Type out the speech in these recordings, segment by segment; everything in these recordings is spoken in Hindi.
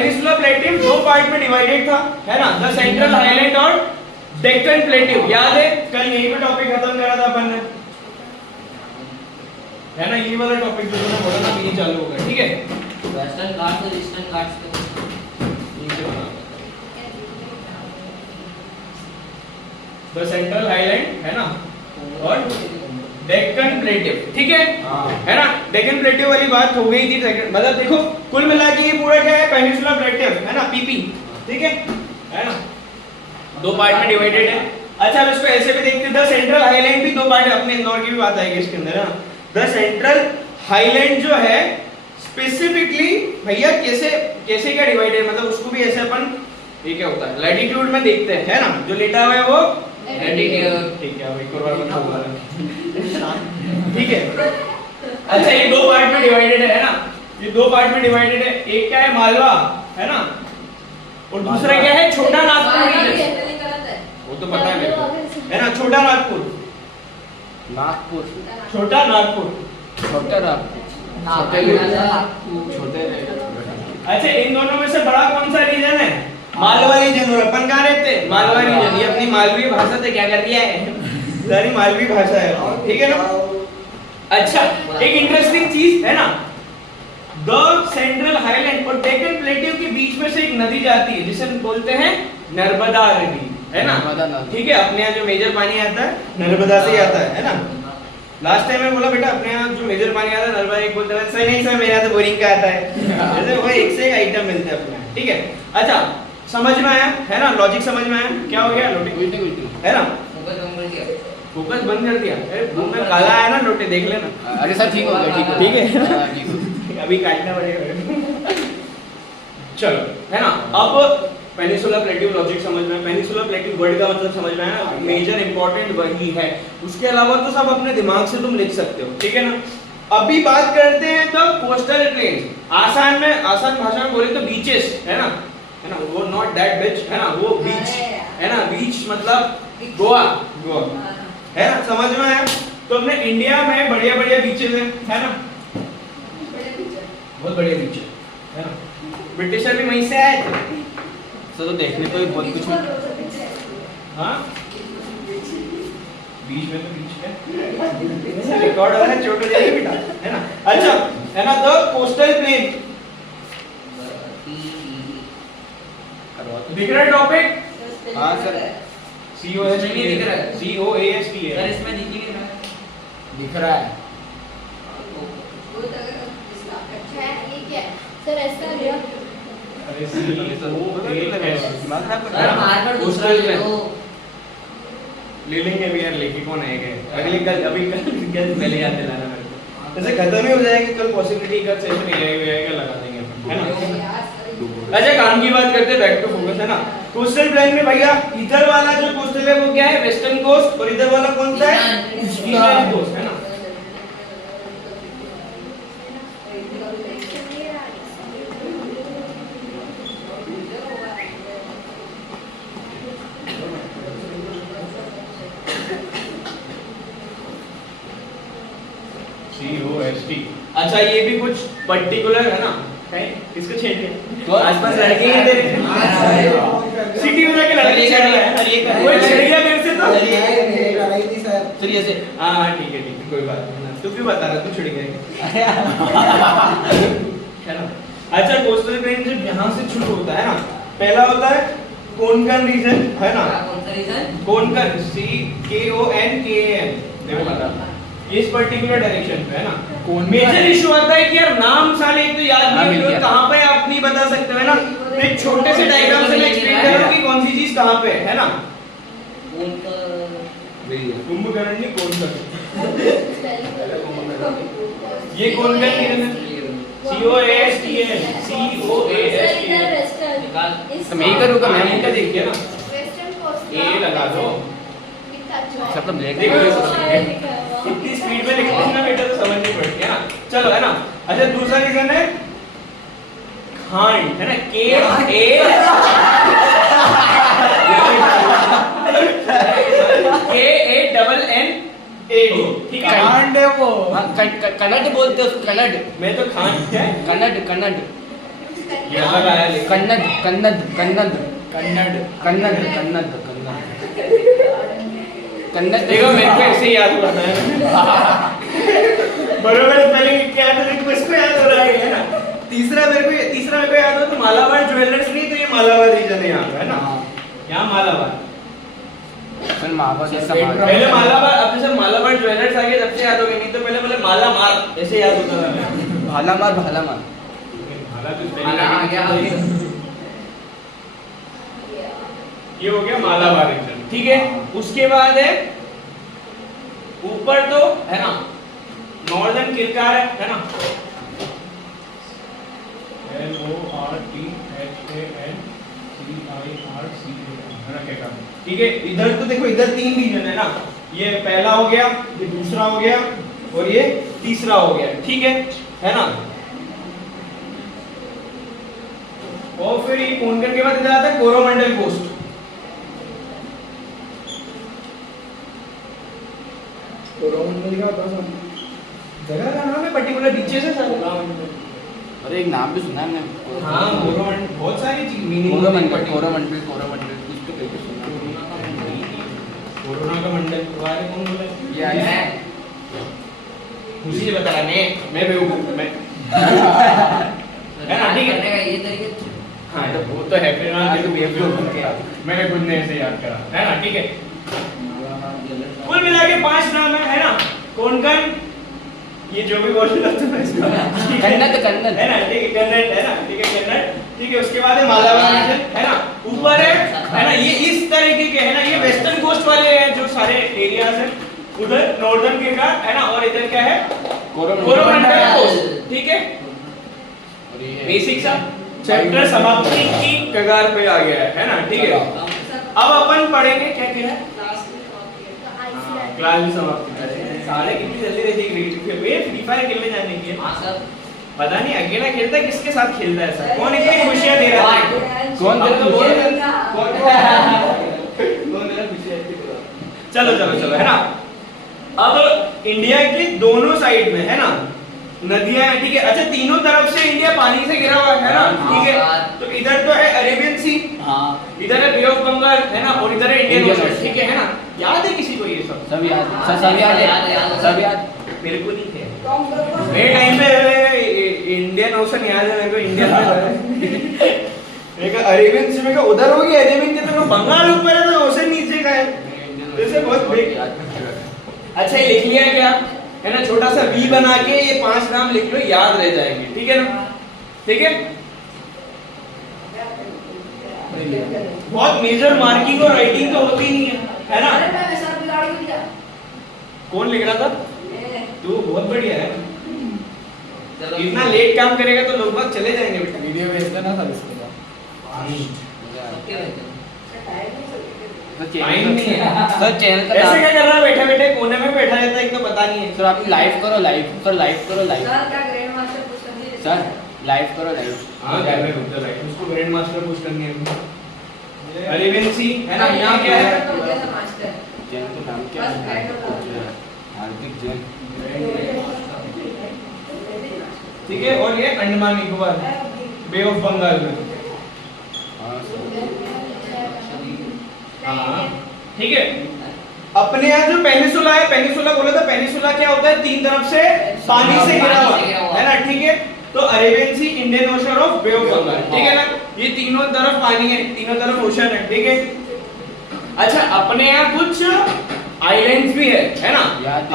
पेनिनसुला प्लेटिव दो पार्ट में डिवाइडेड था, है ना, द सेंट्रल हाईलैंड और डेक्कन प्लेटिव। याद है कल यही पे टॉपिक खत्म करा था अपन ने, है ना, ये वाला टॉपिक जो मैंने बोला था यही चालू होगा, ठीक है। वेस्टर्न घाट्स और eastern Ghats the central highland, है ना, और डेक्कन प्लेटिव, ठीक है, है ना। डेक्कन प्लेटिव वाली बात हो गई थी, मतलब देखो कुल मिला के ये पूरा क्या है, पेनिनसुला प्लेटिव, है ना, पीपी, ठीक है ना, दो पार्ट में डिवाइडेड है। अच्छा अब इसको ऐसे भी देखते हैं, द सेंट्रल हाईलैंड भी दो पार्ट है, अपने इंदौर की भी बात आएगी इसके अंदर, है ना। द सेंट्रल हाईलैंड जो है स्पेसिफिकली भैया कैसे कैसे क्या डिवाइडेड, मतलब उसको भी ऐसे अपन, ये क्या होता है, लैटिट्यूड में देखते हैं, है ना, जो लेटा हुआ है वो लैटिट्यूड, ठीक है, अब एक और बार बताऊंगा, ठीक है। अच्छा ये दो पार्ट में डिवाइडेड है ना, ये दो पार्ट में डिवाइडेड है, एक क्या है मालवा, है ना, और दूसरा क्या है छोटा नागपुर रीजन, वो तो पता है मेरे को, है ना, छोटा नागपुर, नागपुर, छोटा नागपुर, छोटा नागपुर, छोटे। अच्छा इन दोनों में से बड़ा कौन सा रीजन है, मालवा रीजन, और अपन कहाँ रहते हैं, मालवा रीजन, ये अपनी मालवी भाषा से क्या कर दिया है, सारी मालवी भाषा है, ठीक है ना। अच्छा एक इंटरेस्टिंग चीज है ना, द सेंट्रल हाईलैंड और डेक्कन प्लेटिव के बीच में से एक नदी जाती है जिसे बोलते हैं नर्मदा नदी, है ना, ठीक है। अपने यहाँ जो मेजर पानी आता है नर्मदा से ही आता है ना। लास्ट टाइम मैं बोला बेटा अपने यहाँ जो मेजर पानी आता है नर्मदा, एक बोलते हैं सही नहीं सर मेरे यहाँ तो बोरिंग का आता है, जैसे वो एक से एक आइटम मिलते हैं अपने यहाँ, ठीक है। अच्छा समझ में आया, है ना, लॉजिक समझ में आया, क्या हो गया लोटे, है ना, फोकस बंद कर दिया, अरे मुंह में काला आया ना लोटे, देख लेना। अरे सर ठीक हो गया, ठीक ठीक है, अभी काटना पड़ेगा, चलो, है ना। अब पेनिनसुला प्लेटिव लॉजिक समझ में, पेनिनसुला प्लेटिव वर्ड का मतलब समझ में आया, मेजर इंपॉर्टेंट वही है, उसके अलावा तो सब अपने दिमाग से तुम लिख सकते हो, ठीक है ना। अभी बात करते हैं तो कोस्टल प्लेन्स, आसान में, आसान भाषा में बोले तो बीचेस, है ना, वो नॉट दैट बीच, है ना, वो बीच, है ना, बीच मतलब गोवा, गोवा, है ना, समझ में आया। तो अपने इंडिया में बढ़िया बढ़िया बीचेस हैं, है ना, बहुत बढ़िया बीच है ना, ब्रिटिशर भी वहीं से आए थे, तो देखने को भी बहुत कुछ है। हाँ बीच में तो बीच है, रिकॉर्ड हो रहा है, छोटे जाएगी बेटा, है ना। अच्छा है ना, द कोस्टल प्लेन, दिख रहा है टॉपिक, हाँ सर, COAST दिख रहा है, COAST है सर, इसमें दिख रहा है, सर ऐसा लिया, अरे कोस्टल प्लेन ले लेंगे अभी यार, लेके कौन आएगा अगले कल, अभी कल पहले याद दिलाना मेरे को, जैसे खत्म ही हो जाएगा कल, पॉसिबिलिटी का सेशन मिलेगा, लगा देंगे अपन, है ना। अच्छा काम की बात करते हैं, बैक टू फोकस, है ना। कोस्टल प्लेन में भैया इधर वाला जो कोस्टल है वो क्या है, वेस्टर्न कोस्ट, और इधर वाला कौन सा है, ईस्टर्न कोस्ट, है ना। COST, अच्छा ये भी कुछ पर्टिकुलर है ना, किसको छेड़ दिया, तो आसपास लड़के ही तेरे सिटी में जाके लड़के छेड़ रहा है, अरे कोई छेड़ गया मेरे से तो चलिए ऐसे, हाँ ठीक है कोई बात नहीं, तू क्यों बता रहा, तू छेड़ गया है ना। अच्छा कोस्टल प्लेन जब यहाँ से शुरू होता है ना, पहला होता है कोंकण रीजन, है ना, कौन सा रीजन, कोंकण, CKONKAN, देखो बता इस पर्टिकुलर डायरेक्शन पे, है ना। मेजर इशू आता है कि यार नाम साले एक तो याद नहीं है, कहां पे आप नहीं बता सकते, है ना। तो एक छोटे से डायग्राम से मैं एक्सप्लेन कर रहा हूं कि कौन सी चीज कहां पे है ना। कुंभकर्ण नहीं, कोंकण, ये कोंकण रीजन है, COAST, मैं ही करूंगा, मैं इनका देखिए ना, ये लगा दो, सब तो ब्लैक इतनी स्पीड में लिखते हैं ना बेटा तो समझ नहीं पड़ती है ना, चलो, है ना। अच्छा दूसरा रीजन है खांड, है ना, KANNAD, ठीक है, खांड है वो, कन्नड़ बोलते हैं उसको, कन्नड़, मैं तो खांड क्या है, कन्नड़, कन्नड़, ये अलग आया लेकिन कन्नड कन्नड कन्नड कन्नड़ कन्नड कन्नड कन्नड कन्नड देखो मेरे को ऐसे ही याद पड़ता है बरोबर स्पेलिंग क्या है तो इसको याद हो रहा है ना। तीसरा मेरे को याद हो तो मालाबार ज्वेलर्स नहीं तो ये मालाबार रीजन है यहाँ का, है ना। यहाँ मालाबार फिर महाबत जैसा पहले मालाबार, अब जैसे मालाबार ज्वेलर्स आगे तब से याद हो गया, नहीं तो पहले माला मार ऐसे याद होता था। भाला मार भाला मार भाला तो माला आ गया। ये हो गया मालाबार रीजन, ठीक है। उसके बाद है ऊपर तो है ना नॉर्दर्न किरकार है ना, LORTHANCIRCA, ठीक है। इधर तो देखो इधर 3 रीजन है ना, ये पहला हो गया, ये दूसरा हो गया और ये तीसरा हो गया, ठीक है ना। और फिर ये कोनकन के बाद इधर आता है कोरोमंडल कोस्ट। कोरोमंडल का होता है जगह का नाम है, पर्टिकुलर बीचेस है सर। अरे एक नाम भी सुना है मैंने हाँ कोरोमंडल, बहुत सारी चीज मीनिंग कोरोमंडल कोरोमंडल कोरोमंडल कुछ तो कहीं सुना कोरोना का मंडल तुम्हारे कौन बोला ये आई है खुशी से बता रहा मैं बेवकूफ मैं है ना, ठीक है। करने का ये तरीके हाँ तो वो तो है, फिर ना तो बेवकूफ मैंने खुद ने ऐसे याद करा, है ना, ठीक है। कुल मिला के 5 नाम है ना। कोनकन, ये जो भी बोल रहा था मैं इसका कन्नड़ कन्नड़ है ना, ठीक है। कन्नड़ है ना, ठीक है कन्नड़, ठीक है। उसके बाद है मालाबार रीजन है ना, ऊपर है ना। ये इस तरीके के है ना, ये वेस्टर्न कोस्ट वाले हैं जो सारे एरियाज हैं। उधर नॉर्दर्न किरकार है ना, और इधर क्या है कोरोमंडल कोस्ट, ठीक है। और ये बेसिक सा चैप्टर समाप्ति की कगार पे आ गया है ना, ठीक है। अब अपन पढ़ेंगे क्या क्या है, क्लास भी समाप्ति करेंगे। सारे कितनी जल्दी रहती है वे फ्री फायर खेलने जाने की है। हां सर पता नहीं अकेला खेलता है किसके साथ खेलता है सर, कौन इतनी खुशियां दे रहा है, कौन अब तो बोल खुशियां? कौन मेरा खुशियां चलो चलो चलो है ना। अब इंडिया के दोनों साइड में है ना नदियां हैं, ठीक है। अच्छा तीनों तरफ से इंडिया पानी से घिरा हुआ है ना, ठीक है। तो इधर तो है अरेबियन सी, हाँ इधर है बे ऑफ बंगाल है ना, और इधर है इंडियन Indian ओशन, Ocean। ठीक है ना। याद है किसी को ये सब? सब याद सब याद है सब याद मेरे को नहीं है, मेरे टाइम पे इंडियन ओशन याद है मेरे को, इंडियन में मेरे को अरेबियन सी में का उधर हो गया, अरेबियन के तो बंगाल ऊपर है तो ओशन नीचे का है, जैसे बहुत बिग। अच्छा ये लिख लिया क्या है ना, छोटा सा वी बना के ये 5 नाम लिख लो, याद रह जाएंगे, ठीक है ना, ठीक है। बहुत मेजर मार्किंग और राइटिंग तो होती नहीं है ना। कौन लिख रहा था? तू बहुत बढ़िया है, इतना लेट काम करेगा तो लोग बाग चले जाएंगे बेटा। वीडियो भेजते ना सब इसको टाइम नहीं है सर चैनल का ऐसे नाम क्या कर रहा है, बैठे बैठे कोने में बैठा रहता है, एक तो पता नहीं है। सर आप लाइव करो लाइव सर लाइव करो लाइव सर लाइव करो लाइव हाँ कैमरे घूमते लाइक उसको ग्रैंड मास्टर पुश करनी है। अरेबियन सी है ना, यहाँ क्या है चैनल का नाम क्या है हार्दिक जैन ठीक है। और ये अंडमान निकोबार बे ऑफ बंगाल में, हाँ ठीक है। अपने यहाँ जो पेनिसुला है, पेनिसुला बोला था, पेनिसुला क्या होता है, 3 तरफ से पानी से घिरा हुआ है ना, ठीक है। तो अरेबियन सी, इंडियन ओशन और बे ऑफ बंगाल, ठीक है ना। ये तीनों तरफ पानी है, तीनों तरफ ओशन है, ठीक है। अच्छा अपने यहाँ कुछ आइलैंड्स भी है ना।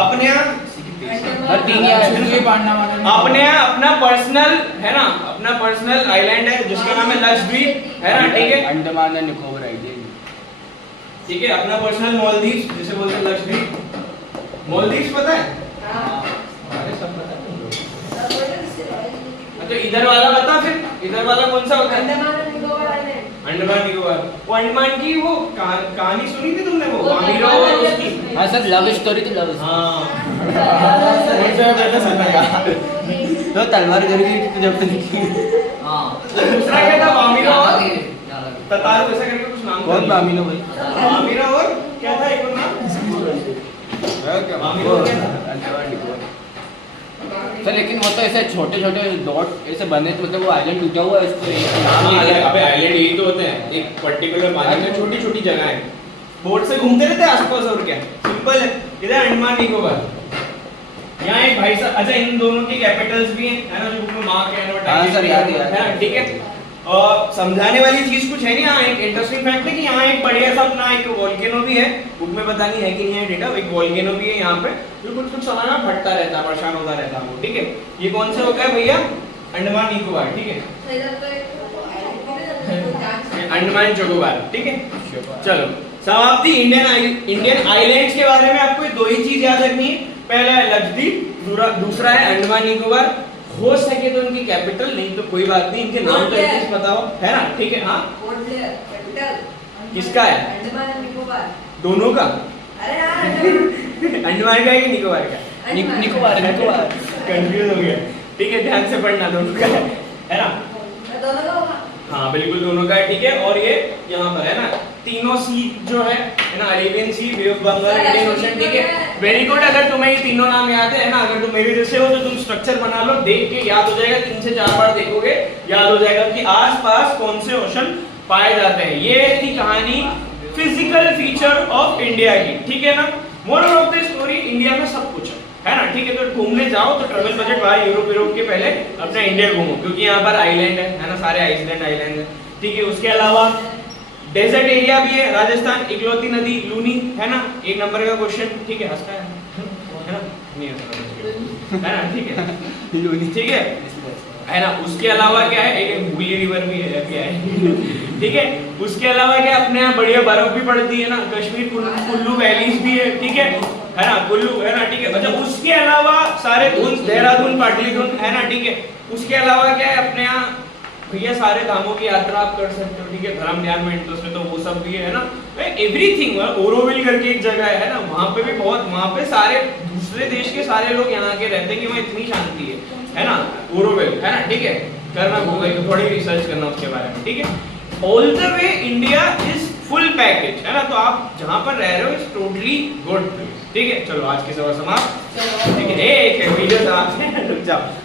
अपने यहाँ हर 3 यार अपने यहाँ अपना पर्सनल है ना, अपना पर्सनल आइलैंड है जिसका नाम है लक्षद्वीप है ना, ठीक है। अंडमान एंड निकोबार आइलैंड, ठीक है। अपना पर्सनल मालदीव्स जिसे बोलते हैं लक्षद्वीप, मालदीव्स पता है? अरे सब पता है। तो इधर वाला बता, फिर इधर वाला कौन सा होता है? अंडमान निकोबार। वो अंडमान की वो कहानी सुनी थी तुमने, वो वामीरो और उसकी? हाँ सर लव स्टोरी तो लव हाँ तो तलवार गरी जब तक हां दूसरा क्या था, वामीरो और ततारू ऐसा करके कुछ नाम कौन बामिनो भाई वामीरो और क्या था एक और नाम? वामीरो क्या था? अंडमान निकोबार सर लेकिन वो तो ऐसे छोटे छोटे डॉट ऐसे बने तो मतलब वो आइलैंड टूटा हुआ है उसको एक नाम हाँ, नहीं दिया। अबे आइलैंड यही तो होते हैं, एक पर्टिकुलर पानी में छोटी छोटी जगह है, बोट से घूमते रहते हैं आसपास, और क्या सिंपल है। इधर अंडमान निकोबार, यहाँ एक भाई साहब, अच्छा इन दोनों की कैपिटल्स भी हैं, है ना, जो बुक में मार्क है, हाँ सर, याद है, याद है। ना, ठीक है। और समझाने वाली चीज कुछ है नहीं, यहाँ एक इंटरेस्टिंग फैक्ट है कि यहाँ एक बढ़िया सा अपना एक वोल्केनो भी है, बुक में पता नहीं है कि नहीं है डेटा, एक वोल्केनो भी है यहाँ पे, जो कुछ कुछ समय में फटता रहता है, परेशान होता रहता है वो, ठीक है। ये कौन से होगा भैया, अंडमान निकोबार, ठीक है, अंडमान निकोबार, ठीक है। चलो समाप्ति। इंडियन आइलैंड्स के बारे में आपको दो ही चीज याद रखनी है, पहला है लक्षद्वीप, दूसरा है अंडमान निकोबार। हो सके तो उनकी कैपिटल, नहीं तो कोई बात नहीं, इनके नाम तो एटलीस्ट पता हो, है ना, ठीक है। हाँ किसका है, दोनों का, अंडमान का है कि निकोबार का, निकोबार निकोबार कंफ्यूज हो गया, ठीक है, ध्यान से पढ़ना, दोनों का है ना, हाँ बिल्कुल दोनों का है, ठीक है। और ये यहाँ पर है ना, तीनों सी जो है ना, Arabian sea, bay of Bengal, Indian ocean, ठीक है, वेरी गुड। अगर तुम्हें ये तीनों नाम याद है ना, अगर तुम मेरे जैसे हो तो तुम स्ट्रक्चर बना लो, देख के याद हो जाएगा, 3 से 4 बार देखोगे याद हो जाएगा कि आसपास कौन से ओशन पाए जाते हैं। ये थी कहानी फिजिकल फीचर ऑफ इंडिया की, ठीक है ना। Moral of the story, India में सब कुछ है ना, ठीक है। तो घूमने जाओ तो ट्रैवल बजट बाहर यूरोप के पहले अपना इंडिया घूमो, क्योंकि यहाँ पर आइलैंड है ना, सारे आइसलैंड है, ठीक है। उसके अलावा डेजर्ट एरिया भी है, राजस्थान, इकलौती नदी लूनी, है ना, 1 नंबर का क्वेश्चन, ठीक है, हंसता है ना, नहीं हंसता है ना, ठीक है लूनी, ठीक है ना। उसके अलावा क्या है, एक हुगली रिवर भी है, क्या है ठीक है। उसके अलावा क्या, अपने यहाँ बढ़िया बर्फ भी पड़ती है ना, कश्मीर कुल्लू वैलीज भी है, ठीक है ना, कुल्लू है ना, ठीक है। अच्छा उसके अलावा सारे देहरादून, पाटलिपुत्र है ना, ठीक है। उसके अलावा क्या है, अपने यहाँ भैया सारे धामों की यात्रा आप कर सकते हो, ठीक है, धर्म ध्यान में इंटरेस्ट है तो वो सब भी है ना, एवरीथिंग। ओरोविल करके एक जगह है ना, वहाँ पे भी बहुत, वहाँ पे सारे दूसरे देश के सारे लोग यहाँ के रहते हैं कि वहाँ इतनी शांति है ना, ओरोविल है ना, ठीक है, करना गूगल, थोड़ी रिसर्च करना उसके बारे में, ठीक है। All the way India is full package, है ना, तो आप जहाँ पर रह रहे हो इज टोटली गुड, ठीक है। चलो आज की सभा समाप्त, ठीक है, एक वीडियो समाप्त है, रुक जाओ।